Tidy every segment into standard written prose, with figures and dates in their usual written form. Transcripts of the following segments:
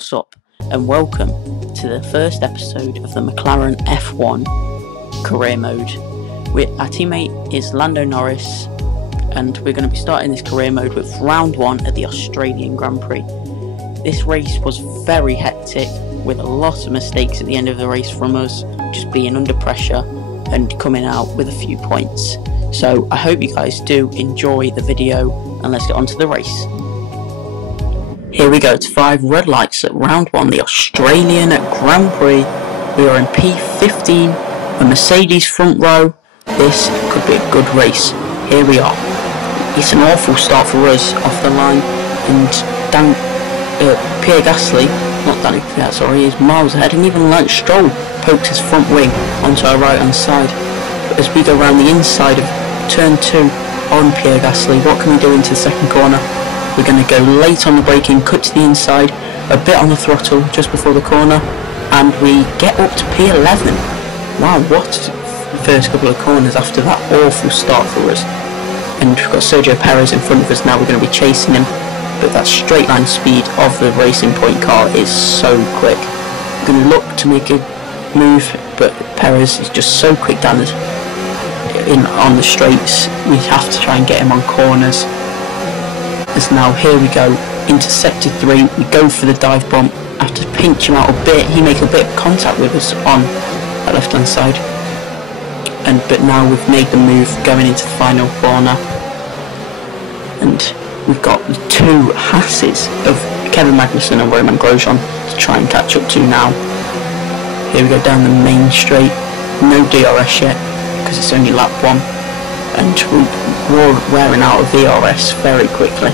What's up, and welcome to the first episode of the McLaren F1 career mode. Our teammate is Lando Norris, and we're going to be starting this career mode with round 1 at the Australian Grand Prix. This race was very hectic, with a lot of mistakes at the end of the race from us, just being under pressure and coming out with a few points. So I hope you guys do enjoy the video, and let's get on to the race. Here we go, it's 5 red lights at round 1, the Australian Grand Prix. We are in P15, a Mercedes front row. This could be a good race. Here we are. It's an awful start for us off the line, and Pierre Gasly, is miles ahead, and even Lance Stroll poked his front wing onto our right hand side. But as we go around the inside of turn 2 on Pierre Gasly, what can we do into the second corner? We're going to go late on the braking, cut to the inside, a bit on the throttle just before the corner, and we get up to P11. Wow, what first couple of corners after that awful start for us. And we've got Sergio Perez in front of us now. We're going to be chasing him, but that straight line speed of the Racing Point car is so quick. We're going to look to make a move, but Perez is just so quick down on the straights. We have to try and get him on corners. As now, here we go into sector 3, we go for the dive bomb. I have to pinch him out a bit. He makes a bit of contact with us on the left hand side, but now we've made the move going into the final corner, and we've got the 2 Hasses of Kevin Magnussen and Romain Grosjean to try and catch up to now. Here we go down the main straight, no DRS yet because it's only lap 1, and we're wearing out of DRS very quickly.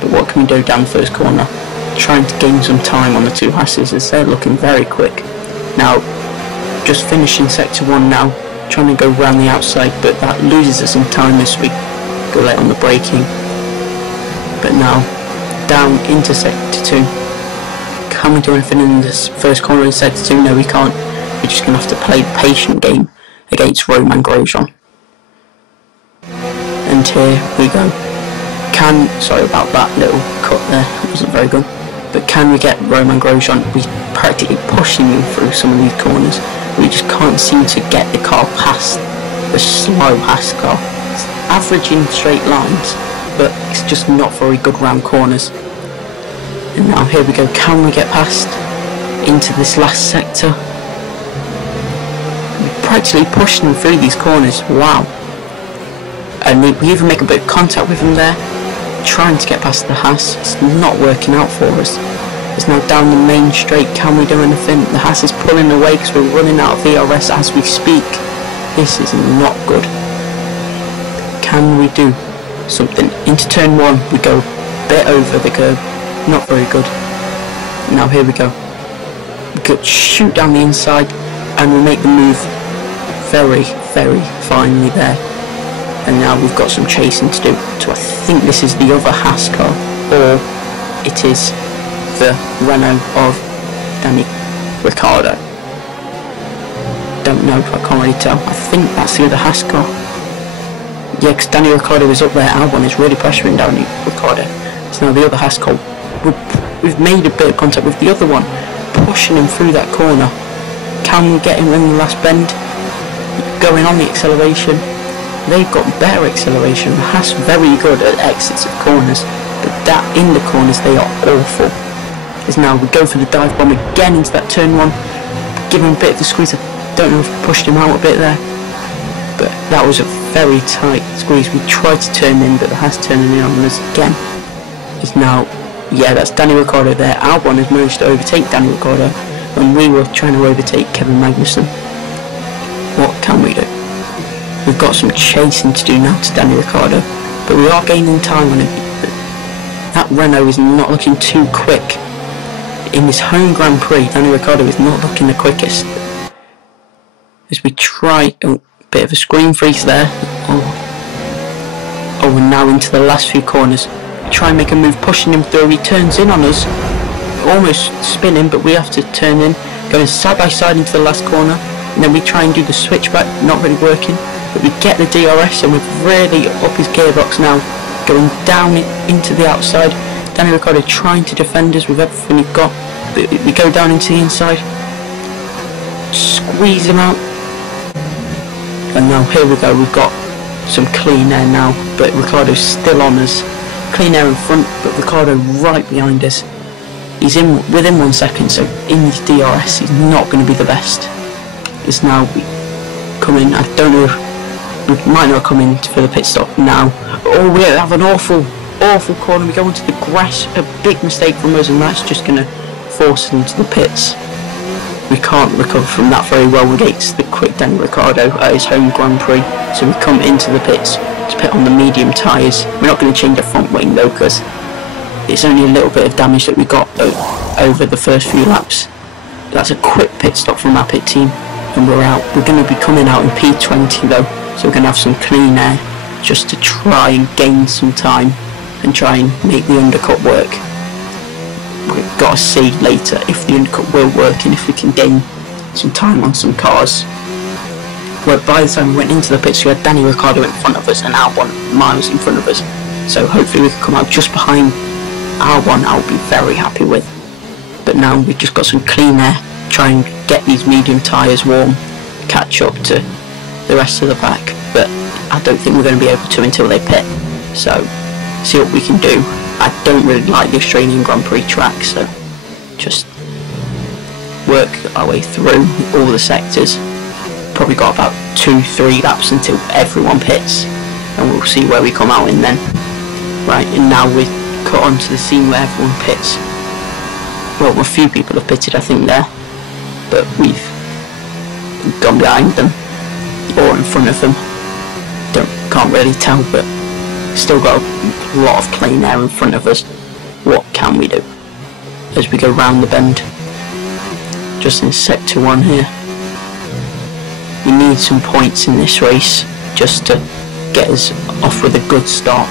But what can we do down the first corner? Trying to gain some time on the 2 Hasses as they're looking very quick. Now, just finishing sector 1 now, trying to go around the outside, but that loses us some time as we go late on the braking. But now, down into sector 2. Can we do anything in this first corner in sector 2? No, we can't. We're just going to have to play the patient game against Romain Grosjean. And here we go. Sorry about that little cut there, it wasn't very good. But can we get Romain Grosjean? We practically pushing him through some of these corners. We just can't seem to get the car past the slow Haas car. It's averaging straight lines, but it's just not very good round corners. And now here we go, can we get past into this last sector? We're practically pushing him through these corners, wow. And we even make a bit of contact with him there, trying to get past the Haas. It's not working out for us. It's now down the main straight. Can we do anything? The Haas is pulling away because we're running out of VRS as we speak. This is not good. Can we do something? Into turn 1, we go a bit over the curb. Not very good. Now here we go. We could shoot down the inside, and we make the move very, very finely there. And now we've got some chasing to do. So I think this is the other Haas car, or it is the Renault of Danny Ricciardo. Don't know, I can't really tell. I think that's the other Haas car. Yeah, because Danny Ricciardo is up there. Albon is really pressuring Danny Ricciardo. So now the other Haas car, we've made a bit of contact with the other one, pushing him through that corner. Can we get him in the last bend? Going on the acceleration. They've got better acceleration. Haas very good at exits of corners, but that in the corners they are awful. As now we go for the dive bomb again into that turn 1, give him a bit of the squeeze. I don't know if we pushed him out a bit there, but that was a very tight squeeze. We tried to turn in, but the Haas turning in on us again. Is now, yeah, that's Danny Ricciardo there. Albon has managed to overtake Danny Ricciardo when we were trying to overtake Kevin Magnussen. What can we do? We've got some chasing to do now to Danny Ricciardo, but we are gaining time on him. That Renault is not looking too quick. In this home Grand Prix, Danny Ricciardo is not looking the quickest. As we try, bit of a screen freeze there. Oh, we're now into the last few corners. Try and make a move, pushing him through. He turns in on us, almost spinning, but we have to turn in, going side by side into the last corner, and then we try and do the switchback, not really working. But we get the DRS, and we've really up his gearbox now, going down into the outside. Danny Ricciardo trying to defend us with everything he's got, we go down into the inside, squeeze him out, and now here we go, we've got some clean air now, but Ricciardo's still on us. Clean air in front, but Ricciardo right behind us. He's in within 1 second, so in his DRS he's not going to be the best. It's now coming, I don't know, we might not come in for the pit stop now. Oh, we have an awful corner, we go into the grass, a big mistake from us, and that's just going to force us into the pits. We can't recover from that very well against the quick Daniel Ricciardo at his home Grand Prix, so we come into the pits to pit on the medium tyres. We're not going to change the front wing though, because it's only a little bit of damage that we got over the first few laps. That's a quick pit stop from our pit team, and we're out. We're going to be coming out in P20 though, so we're going to have some clean air just to try and gain some time and try and make the undercut work. We've got to see later if the undercut will work and if we can gain some time on some cars. But by the time we went into the pits, we had Danny Ricciardo in front of us and Albon miles in front of us, so hopefully we can come out just behind Albon. I'll be very happy with. But now we've just got some clean air, try and get these medium tyres warm, catch up to the rest of the pack, but I don't think we're going to be able to until they pit, so see what we can do. I don't really like the Australian Grand Prix track, so just work our way through all the sectors. Probably got about 2-3 laps until everyone pits, and we'll see where we come out in then. Right, and now we cut onto the scene where everyone pits. Well, a few people have pitted I think there, but we've gone behind them or in front of them. Can't really tell, but still got a lot of clean air in front of us. What can we do as we go round the bend? Just in sector 1 here. We need some points in this race just to get us off with a good start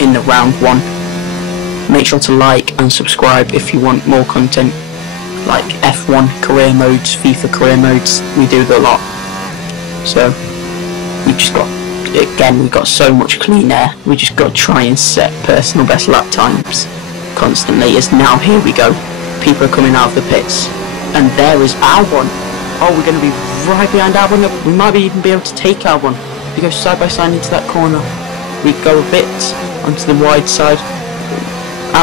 in the round 1. Make sure to like and subscribe if you want more content like F1 career modes, FIFA career modes. We do a lot, so we've just got, again, we've got so much clean air, we just got to try and set personal best lap times constantly. As now here we go, people are coming out of the pits, and there is Albon. Oh, we're going to be right behind Albon. We might even be able to take Albon. We go side by side into that corner, we go a bit onto the wide side.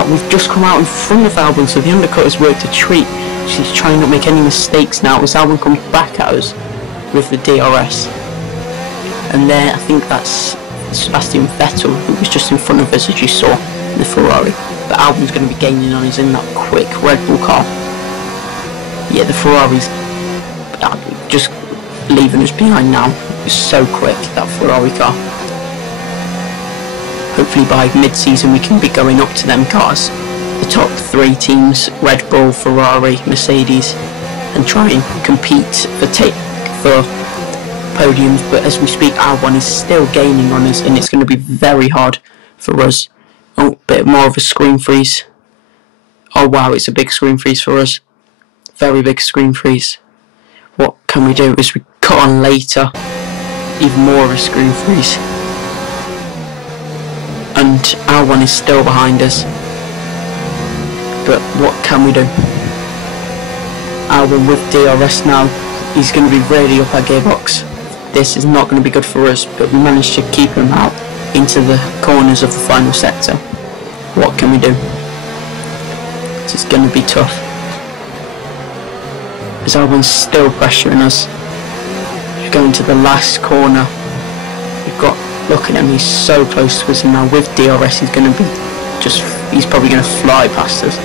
We've just come out in front of Albon, so the undercut has worked a treat. She's trying not to make any mistakes now as Albon comes back at us with the DRS. And there, I think that's Sebastian Vettel, who was just in front of us as you saw in the Ferrari. But Albon's going to be gaining on us in that quick Red Bull car. Yeah, the Ferrari's just leaving us behind now. It's so quick, that Ferrari car. Hopefully by mid-season we can be going up to them cars, the top 3 teams, Red Bull, Ferrari, Mercedes, and try and compete for podiums. But as we speak, Albon is still gaining on us, and it's going to be very hard for us. Oh, bit more of a screen freeze. Oh wow, it's a big screen freeze for us. Very big screen freeze. What can we do as we cut on later? Even more of a screen freeze. And Albon is still behind us. But what can we do? Albon with DRS now. He's going to be really up our gearbox. This is not going to be good for us, but we managed to keep him out into the corners of the final sector. What can we do? This is going to be tough. As Albon's still pressuring us. We're going to the last corner. We've got, look at him, he's so close to us, and now with DRS he's going to be he's probably going to fly past us.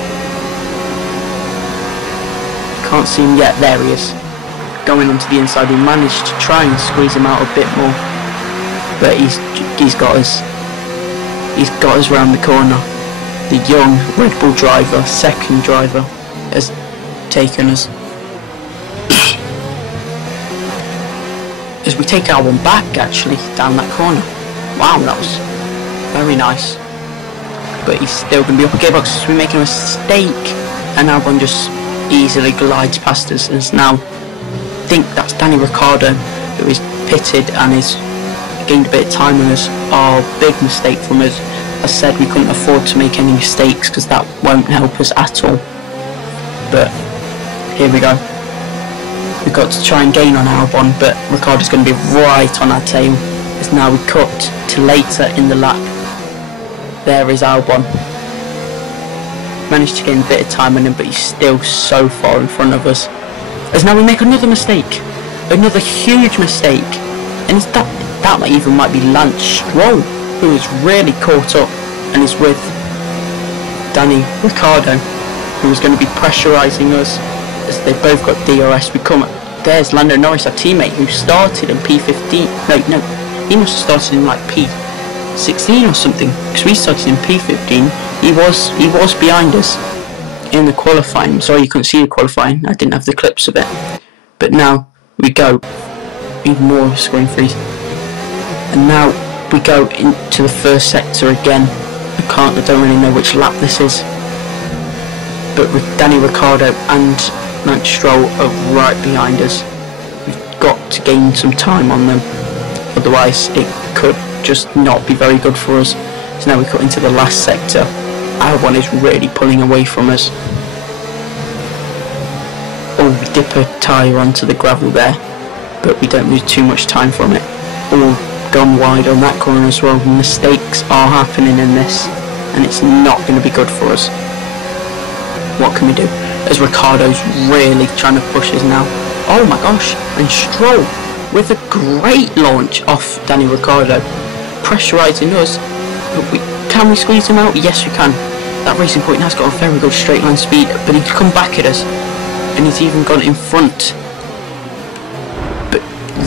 Can't see him yet, there he is. Going onto the inside, we managed to try and squeeze him out a bit more, but he's got us. He's got us round the corner. The young Red Bull driver, second driver, has taken us. As we take Albon back actually down that corner. Wow, that was very nice. But he's still going to be up a gearbox, so we're making a mistake, and Albon just easily glides past us. And it's now, I think that's Danny Ricciardo who is pitted and is gained a bit of time on us. Oh, big mistake from us. I said we couldn't afford to make any mistakes because that won't help us at all. but here we go. We've got to try and gain on Albon, but Ricciardo's going to be right on our tail. As now we cut to later in the lap. There is Albon. Managed to gain a bit of time on him, but he's still so far in front of us. As now we make another mistake, another huge mistake, and that might be Lance Stroll, who is really caught up and is with Danny Ricciardo, who is going to be pressurising us as they both got DRS. There's Lando Norris, our teammate, who started in P15. No, he must have started in like P16 or something, because we started in P15. He was behind us in the qualifying. Sorry you couldn't see the qualifying, I didn't have the clips of it. But now we go even more screen freeze. And now we go into the first sector again. I don't really know which lap this is. But with Danny Ricciardo and Lance Stroll are right behind us. We've got to gain some time on them, otherwise it could just not be very good for us. So now we cut into the last sector. Albon is really pulling away from us. Oh, we dip a tyre onto the gravel there, but we don't lose too much time from it. All gone wide on that corner as well. Mistakes are happening in this, and it's not going to be good for us. What can we do? As Ricciardo's really trying to push us now. Oh my gosh, and Stroll with a great launch off Danny Ricciardo, pressurising us. Can we squeeze him out? Yes we can. That Racing Point has got a very good straight line speed, but he's come back at us, and he's even gone in front. But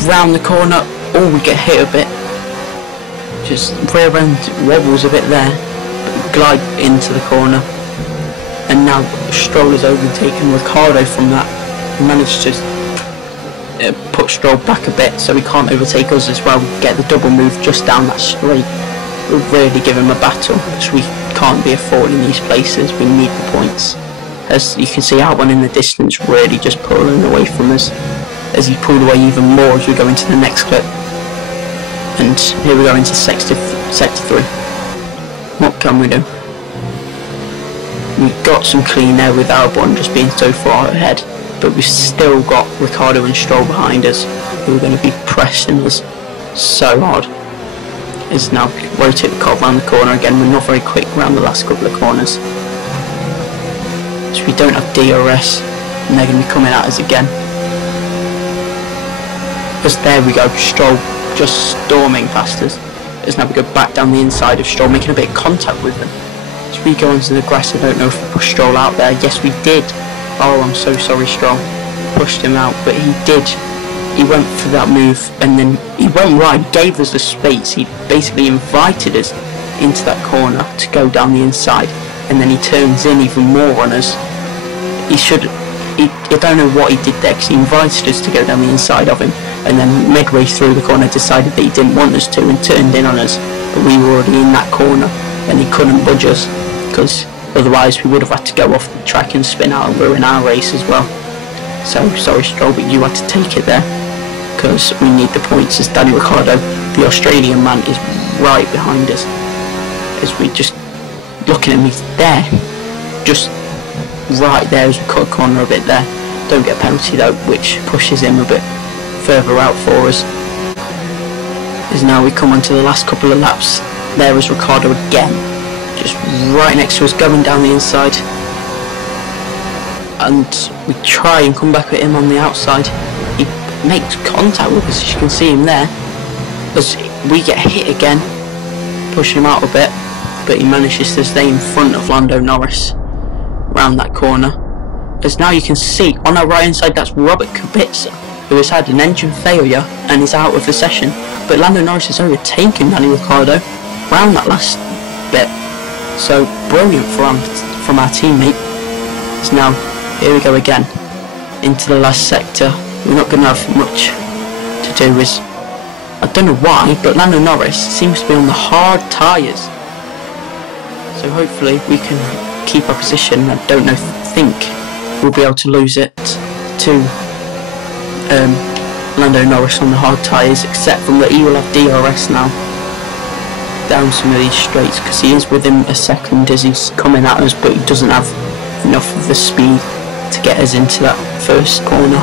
round the corner, oh, we get hit a bit. Just rear end wobbles a bit there, but we glide into the corner. And now Stroll has overtaken Ricciardo from that. We managed to put Stroll back a bit so he can't overtake us as well. Get the double move just down that straight. We'll really give him a battle, because we can't be affording these places. We need the points. As you can see, Albon in the distance really just pulling away from us, as he pulled away even more as we go into the next clip. And here we go into sector 3. What can we do? We've got some clean air with Albon just being so far ahead, but we've still got Ricciardo and Stroll behind us, who are going to be pressing us so hard. Is now rotate the car around the corner again. We're not very quick around the last couple of corners, so we don't have DRS, and they're going to be coming at us again. Because there we go, Stroll just storming past us. As now we go back down the inside of Stroll, making a bit of contact with them. As we go onto the grass, I don't know if we pushed Stroll out there. Yes we did. Oh, I'm so sorry Stroll. Pushed him out, but he did. He went for that move, and then he went right, gave us the space. He basically invited us into that corner to go down the inside, and then he turns in even more on us. I don't know what he did there, because he invited us to go down the inside of him, and then midway through the corner decided that he didn't want us to and turned in on us, but we were already in that corner and he couldn't budge us, because otherwise we would have had to go off the track and spin out and ruin our race as well. So sorry Stroll, but you had to take it there, because we need the points. As Danny Ricciardo, the Australian man, is right behind us. As we just looking at him, he's there, just right there as we cut a corner a bit there. Don't get a penalty though, which pushes him a bit further out for us. As now we come on to the last couple of laps. There is Ricciardo again, just right next to us, going down the inside. And we try and come back at him on the outside. He makes contact with us, as you can see him there. As we get hit again, push him out a bit, but he manages to stay in front of Lando Norris round that corner. As now you can see on our right hand side, that's Robert Kubica, who has had an engine failure and is out of the session. But Lando Norris has overtaken Danny Ricciardo round that last bit. So brilliant from our teammate. So now here we go again into the last sector. We're not going to have much to do with, I don't know why, but Lando Norris seems to be on the hard tyres. So hopefully we can keep our position. I don't think we'll be able to lose it to Lando Norris on the hard tyres, except from that he will have DRS now down some of these straights, because he is within a second as he's coming at us, but he doesn't have enough of the speed to get us into that first corner.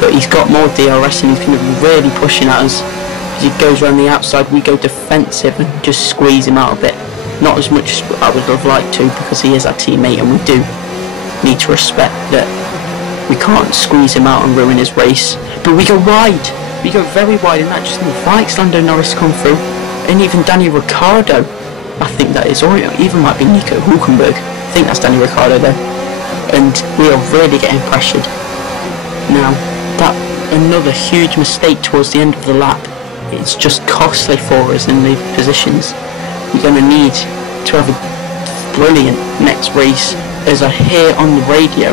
But he's got more DRS and he's going to be really pushing at us. As he goes around the outside, we go defensive and just squeeze him out a bit. Not as much as I would have liked to, because he is our teammate and we do need to respect that we can't squeeze him out and ruin his race. But we go wide. We go very wide, and that just invites Lando Norris to come through. And even Danny Ricciardo, I think that is, or it even might be Nico Hülkenberg. I think that's Danny Ricciardo though. And we are really getting pressured. Now, that another huge mistake towards the end of the lap. It's just costly for us in the positions. We're going to need to have a brilliant next race. As I hear on the radio,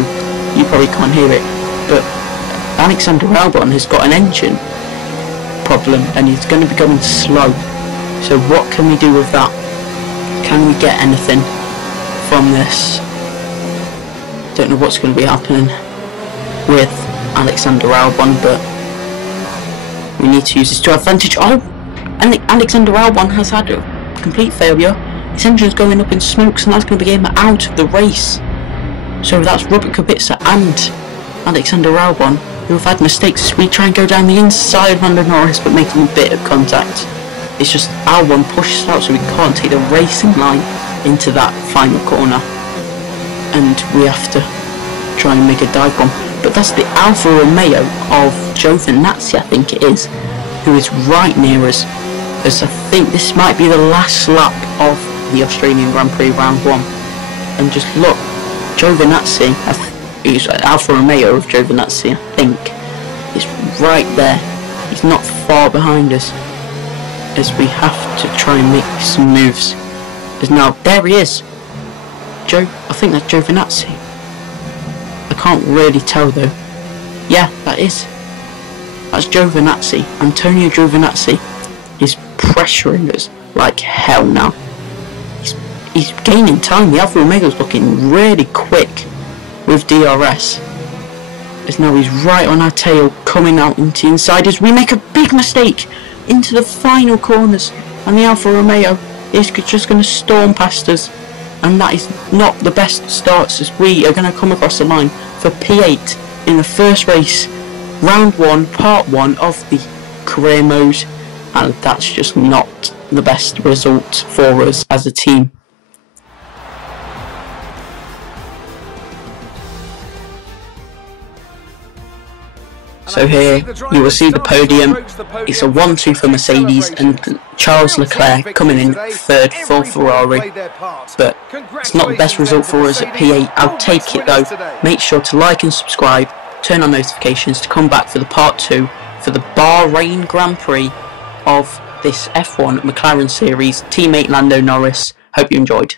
you probably can't hear it, but Alexander Albon has got an engine problem and he's going to be going slow. So what can we do with that? Can we get anything from this? Don't know what's going to be happening with Alexander Albon, but we need to use this to our advantage. Oh, and Alexander Albon has had a complete failure. His engine's going up in smokes, and that's going to be him out of the race. So that's Robert Kubica and Alexander Albon, who have had mistakes as we try and go down the inside of Lando Norris, but making a bit of contact. It's just Albon pushes out, so we can't take the racing line into that final corner, and we have to try and make a dive bomb. But that's the Alfa Romeo of Giovinazzi, I think it is, who is right near us, as I think this might be the last lap of the Australian Grand Prix round 1. And just look, Giovinazzi, he's Alfa Romeo of Giovinazzi, I think, is right there. He's not far behind us, as we have to try and make some moves. As now, there he is. I think that's Giovinazzi. I can't really tell though. Yeah, that's Giovinazzi. Antonio Giovinazzi is pressuring us like hell now. He's gaining time. The Alfa Romeo's looking really quick with DRS. As now he's right on our tail, coming out into the inside as we make a big mistake into the final corners, and the Alfa Romeo is just going to storm past us. And that is not the best starts, as we are going to come across the line for P8 in the first race, round 1, part 1 of the career mode, and that's just not the best result for us as a team. So here you will see the podium. It's a 1-2 for Mercedes and Charles Leclerc coming in third for Ferrari. But it's not the best result for us at P8. I'll take it though. Make sure to like and subscribe, turn on notifications to come back for the part 2 for the Bahrain Grand Prix of this F1 McLaren series. Teammate Lando Norris. Hope you enjoyed.